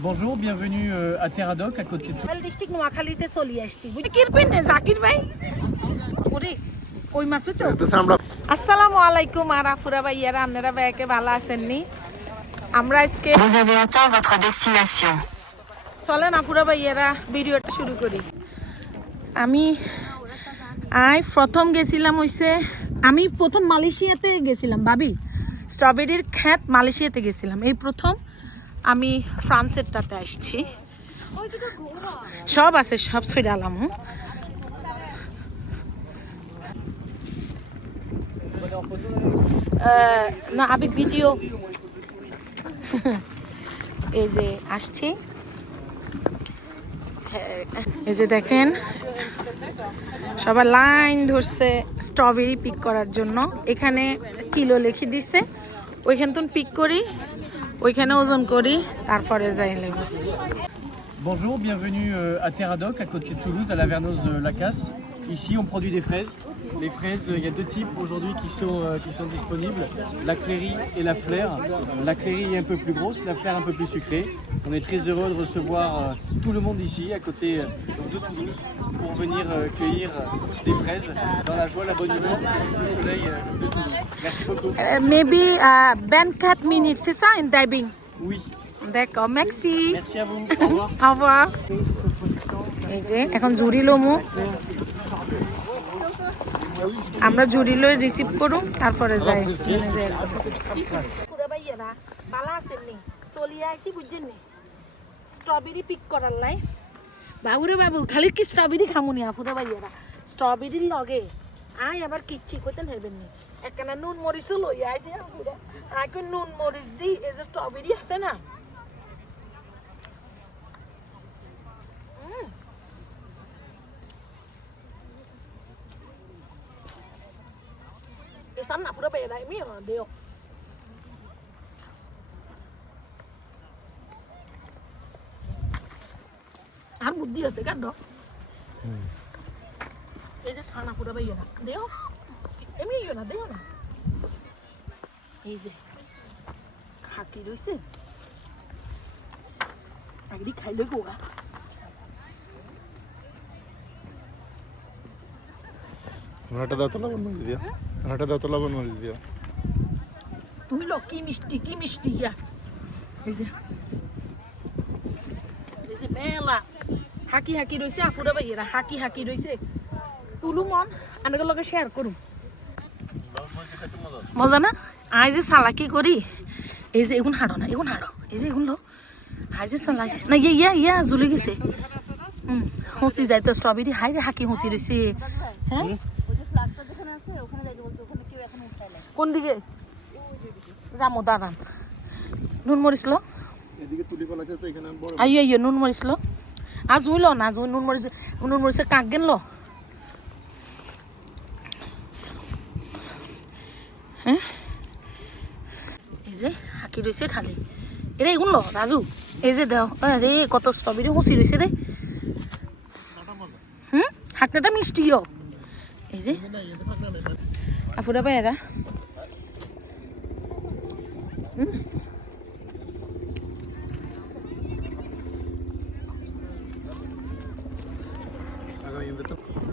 Bonjour, bienvenue à Terradoc, à côté de tout. আসসালামু আলাইকুম আরাফুরা ভাইয়ারা আপনারা ব্যাকে ভালো আছেননি আমরা আজকে Vous avez atteint votre destination. চলেন আফুরা ভাইয়ারা ভিডিওটা শুরু করি আমি প্রথম গেছিলাম আমি প্রথম মালয়েশিয়াতে গেছিলাম ভাবি স্ট্রবেরির ক্ষেত মালয়েশিয়াতে গেছিলাম এই প্রথম আমি ফ্রান্সেরটাতে আসছি সব আছে সব ছড়ে আলাম না আবেগ ভিডিও এই যে আসছি এই যে দেখেন সবাই লাইন ধরছে স্ট্রবেরি পিক করার জন্য এখানে কিলো লিখে দিছে ওইখান থেকে পিক করি ওইখানে ওজন করি তারপরে যাই লাগবে Bonjour, bienvenue à Terradoc, à côté de Toulouse, à la Vernoz Lacasse. Ici, on produit des fraises. Les fraises, il y a deux types aujourd'hui qui sont disponibles, la Cléry et la Flair. La Cléry est un peu plus grosse, la Flair un peu plus sucrée. On est très heureux de recevoir tout le monde ici, à côté de Toulouse, pour venir cueillir des fraises dans la joie, la bonne humeur et sous le soleil de Toulouse. Merci beaucoup. Maybe 24 minutes, c'est ça, un diving? Oui. D'accord, merci. Merci à vous. Au revoir. Au revoir. এই যে এখন জুড়ি লমু আমরা জুড়ি লই receive করুম তারপরে যাই পুরা ভাইয়ারা ভালো আছেন নি চলিয়ে আইছি বুঝছেন নি স্ট্রবেরি পিক করার লাই বাবুরে বাবু খালি কি স্ট্রবেরি খামুনি আপুরা ভাইয়ারা স্ট্রবেরির লগে আবার কিচ্ছি কইতেন হেবেন নি একখানা নুন মরিচও লই আইছি পুরা আইকো নুন মরিচ দি এই যে স্ট্রবেরি আছে না Sắn nào pura bè này mi mà đều. Ăn một dia sẽ cắt đó. Cái gì sắn nào pura bè này đều. Em mi này đều này. Cái gì? Khát kỳ đối xí. Anh đi khai lưới cổ à? হাঁটা দাও তো লবণ মরিচ দিয়া হাঁটা দাও তো লবণ মরিচ দিয়া তুমি লোক কি মিষ্টি ইয়া এই যে মেলা হাকি রইছে আপুরা ভাইয়েরা হাকি রইছে তুলু মন আনকে লগে শেয়ার করুম মজা না আই যে সালাকি করি এই যে এগুন হাড়ো না এগুন হাড়ো এই যে এগুন লো আই যে সালাকি না ইয়া জ্বলি গেছে হুঁচি যায় তো স্ট্রবেরি হাই রে হাকি হুঁচি রইছে হ্যাঁ কোন দিকে যামো দাঁড়ান নুন মরিছিল আইয়ো নুন মরিছিল আজ উইল না নুন মরিছে কাক গেল হ্যাঁ এই যে হাকি রয়েছে খালি এরে এগুন লো রাজু এই যে দেও রে কত স্ট্রবেরি হুঁচি রয়েছে রে হাকনাটা মিষ্টিও এই যে আপুরা ভাইয়েরা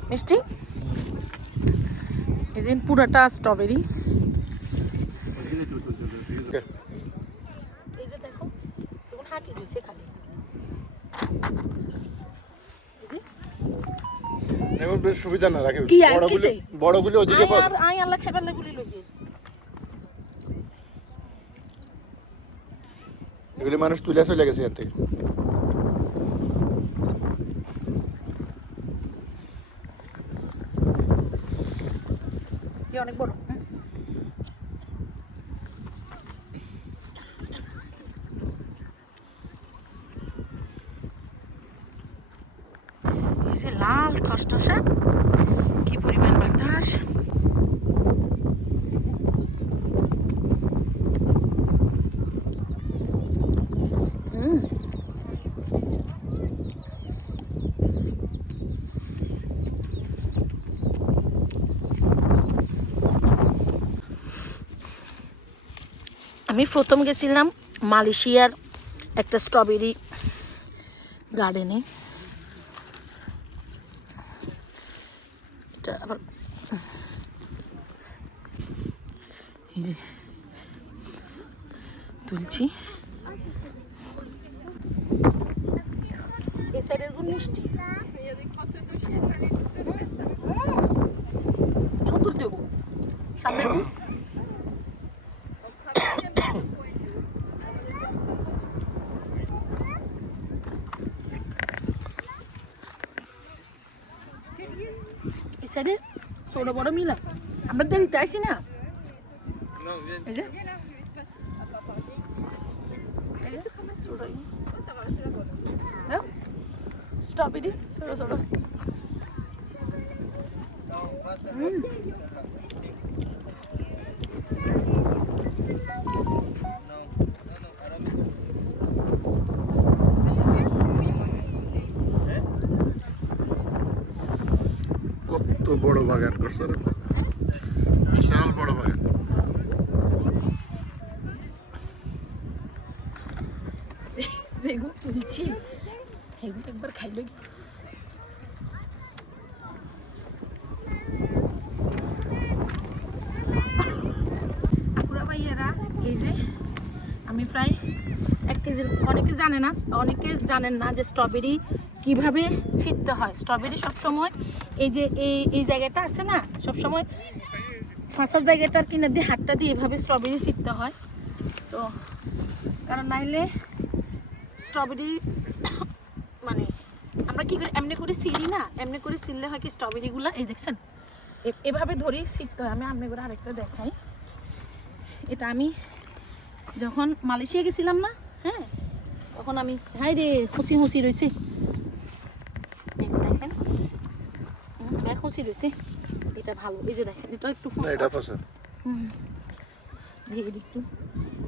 মিষ্টি এই যে পুরাটা স্ট্রবেরি এই যে দেখো এখন হাঁটি দিছে খালি এমন বেশ সুবিধা না রাখে কি বড়গুলি ওদিকে পাও আই আল্লাহ খাইবার লাগলি লইয়ে এগুলি মানুষ তুলে চলে গেছে এখান থেকে অনেক বড় এই যে লাল টসটসা কি পরিমাণ বাতাস আমি প্রথম গেছিলাম মালয়েশিয়ার একটা স্ট্রবেরি গার্ডেনে। এটা আবার এই যে তুলছি, এই সাইডের গুণ মিষ্টি তুলতে হবো সামনের গুণ। এই সাইডে ছোট বড় মিলা আমরা দেরিতে আসি না। এই যে স্ট্রবেরি ছোট ছোট। কত বড় বাগান করছে রে, বিশাল বড় বাগান। যেগুলো তুলছি সেগুলো একবার খাইল। পুরা ভাইয়েরা এই যে আমি প্রায় 1 কেজি, অনেকে জানেন না যে স্ট্রবেরি কিভাবে ছিঁড়তে হয়। স্ট্রবেরি সবসময় এই যে এই জায়গাটা আছে না, সবসময় ফাঁসার জায়গাটার কিনার দিয়ে হাতটা দিয়ে এভাবে স্ট্রবেরি ছিঁড়তে হয়। তো কারণ নাইলে স্ট্রবেরি মানে আমরা কি করি এমনি করে ছিঁড়ি না, এমনি করে ছিঁড়লে হয় কি স্ট্রবেরিগুলো এই দেখছেন এভাবে ধরি ছিঁড়তে হয়। আমি এমনি করে আরেকটা দেখাই। এটা আমি যখন মালয়েশিয়া গেছিলাম না, হ্যাঁ, তখন আমি হাই রে হুঁচি রয়েছে, এই যে দেখেন হুঁচি রয়েছে, এটা ভালো। এই যে দেখেন এটা একটু এটা পছন্দ দিয়ে একটু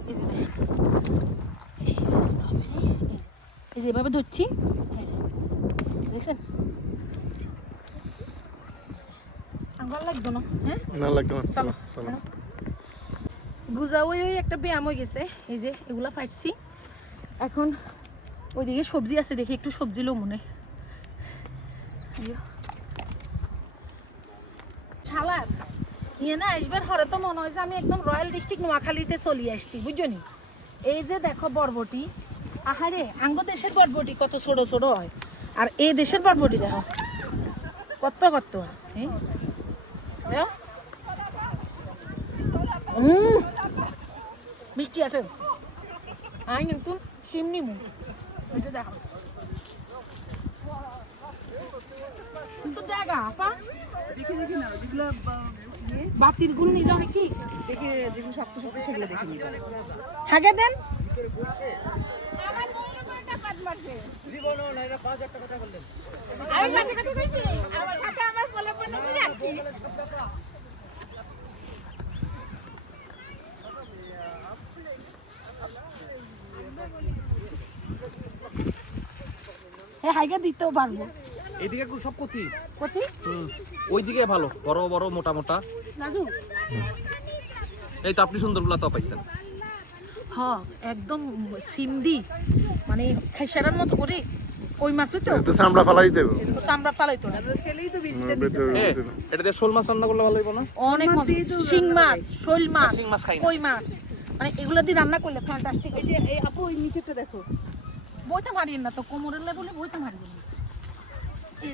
এই যে দেখেন, এই যে স্ট্রবেরি এই যে এভাবে ধরছি, দেখছেন আঙ্গুল লাগতো না। হ্যাঁ না লাগতো না, চলো চলো। গুজা ওই একটা ব্যায়াম হয়ে গেছে। এই যে এগুলা ফাটছি, এখন ওইদিকে সবজি আছে, দেখি একটু সবজি লো মনে ছালাদ নিয়ে না আসবার হরে তো মনে হয় যে আমি একদম রয়্যাল ডিস্ট্রিক্ট নোয়াখালীতে চলে আসছি, বুঝছো নি। এই যে দেখো বরবটি, আহারে আঙ্গ দেশের বরবটি কত ছোট ছোট হয়, আর এই দেশের বরবটি দেখো কত কত হয়। দেখো মিষ্টি আছে। আমি কিন্তু সিম নিবো, এটা দেখো কিন্তু দেখা আপা দেখে না যেগুলো বাতির গুণ নিলে হয় কি দেখে যেগুলো শক্ত শক্ত সেগুলো দেখে নিবে। হাগে দেন। আমি মাঝে কথা কইছি, আমার সাথে আমার বলে বলে করে আসছি। হ্যাঁ হাইগা দিতেও পারবো। এইদিকে সব কচি কচি ওইদিকে ভালো, বড় বড় মোটা মোটা। রাজু এই তো আপনি সুন্দরগুলা তো পাইছেন। হ্যাঁ একদম সিমদি মানে খাইসারার মতো করে ওই মাছই তো এটা চামড়া ফালাই দেব, আমরা পালাইতো না। খেলেই তো এটা দিয়ে শোল মাছ রান্না করলে ভালো হইব না? অনেক মজা, শিং মাছ, শৈল মাছ, শিং মাছ খাই না। কই মাছ, মানে এগুলো দিয়ে রান্না করলে ফ্যান্টাস্টিক। এই যে এই আপু ওই নিচেরটা দেখো, বইতে মারিয়েন না তো, কোমরের লেবলে বইতে মারিয়েন না। এই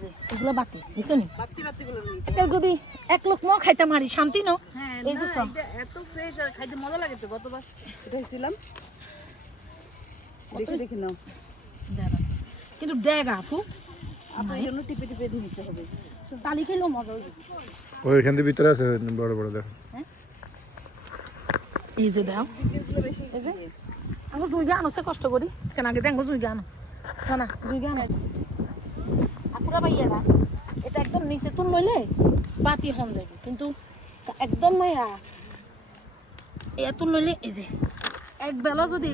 যে এগুলো বাতি বুঝছো নি, বাতি গুলো নিচে। এটা যদি 1 লোক ম খাইতে মারি শান্তি ন। হ্যাঁ এই যে না, সব এটা এত ফ্রেশ আর খাইতে মজা লাগে তো। গতবার এটা হইছিলাম, দেখে নাও। কিন্তু ড্যাগ আপু আপু এই জন্য টিপে টিপে দিয়ে নিতে হবে। তালি খেলেও মজা হইবে। ওইখান দিয়ে ভিতরে আছে বড় বড় দেখো। এই যে দাও, এই যে আঙ্গো জুইগা আনছে কষ্ট করি কেন আগে দেখো জুইগা আনো না জুইগা আনো আপুরা ভাইয়ারা। এটা একদম নিচে তুল লইলে বাতি হন যাবে, কিন্তু একদম মায়া এত লইলে এই যে এক বেলা যদি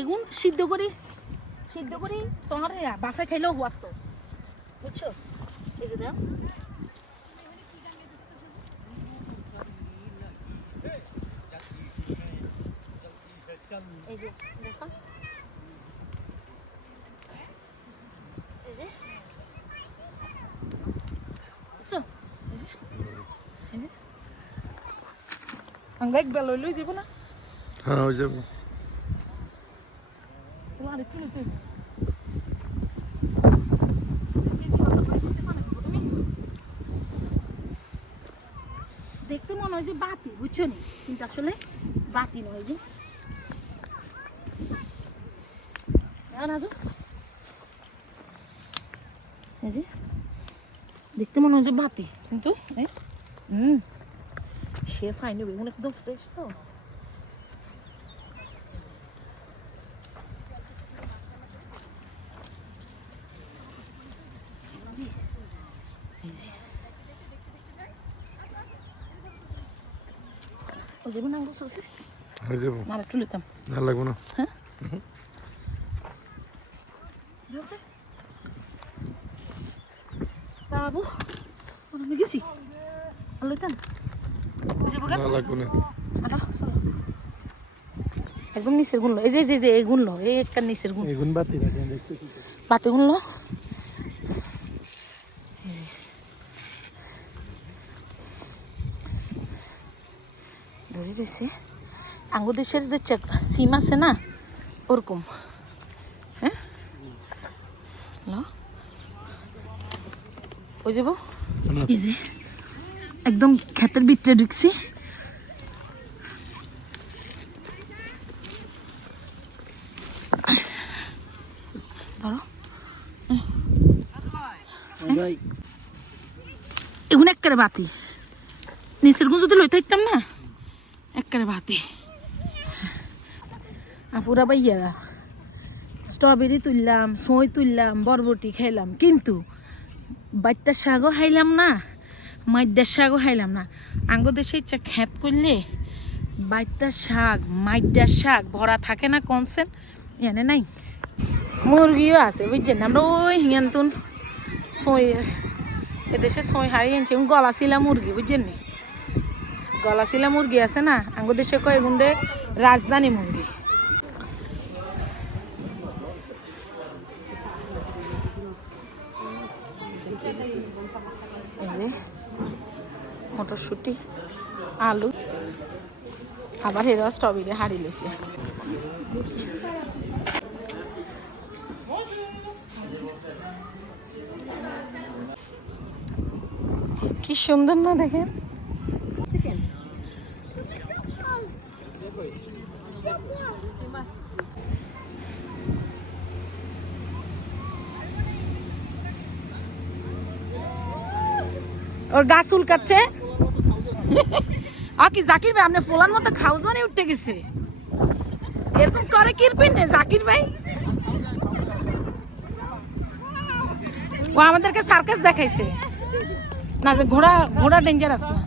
এগুন সিদ্ধ করি তোমার বাফে খাইলেও হওয়ার তো, বুঝছো। এই যে দাও এই যে দেখো এই যে দেখছো আঙ্গা একবার লই যাব না হ্যাঁ হয়ে যাবে তোমার আরেকটু নিতে দেখতে মনে হয় যে বাতি বুঝছো নি কিন্তু আসলে বাতি নয় যে রাজু এই যে দেখতে মনে হয় যে বাতি কিন্তু সে ফাইন বেগুন একদম ফ্রেশ তো ও যাবে না বসে হয়ে যাবো মারা একটু নিতাম না লাগবে না বাবু আমি গেছি লইতাম না লাগবে না একদম নিচের গুনলো এই যে যে এই গুনলো এই একটা নিচের গুণ এগুন বাতি রাখেন দেখতে বাতি গুনলো ধরে রয়েছে আঙ্গুর দেশের যে সিম আছে না ওরকম হ্যাঁ ওই যাবো এই যে একদম ক্ষেতের ভিতরে ঢুকছি ধরো এগুলো একবারে বাতি নিচের গুণ যদি লইতে হইতাম না একবারে বাতি আপুরা ভাইয়ারা স্ট্রবেরি তুললাম সই তুললাম বরবটি খাইলাম কিন্তু বাইটার শাকও খাইলাম না মাইডার শাকও খাইলাম না আঙ্গ দেশে ইচ্ছা খ্যাত করলে বাইটার শাক মাইডার শাক ভরা থাকে না কনসেন্ট এনে নাই মুরগিও আছে বুঝছেন আমরা ওই হিয়ান্তন সই এদেশে সই হারিয়ে আনছি গলাশিলা মুরগি বুঝছেন নি গলাশিলা মুরগি আছে না আঙ্গ দেশে কয় গুন্ডে রাজধানী মুরগি মটরশুটি আলু আবার হেরা স্ট্রবেরি হাড়ি লইছে কি সুন্দর না দেখেন ওর গা চুলকাচ্ছে কি জাকির ভাই আপনি ফোলার মতো খাউজনে উঠতে গেছে এরকম করে কিরপিন্ডে জাকির ভাই ও আমাদেরকে সার্কাস দেখাইছে না যে ঘোড়া ঘোড়া ডেঞ্জারাস না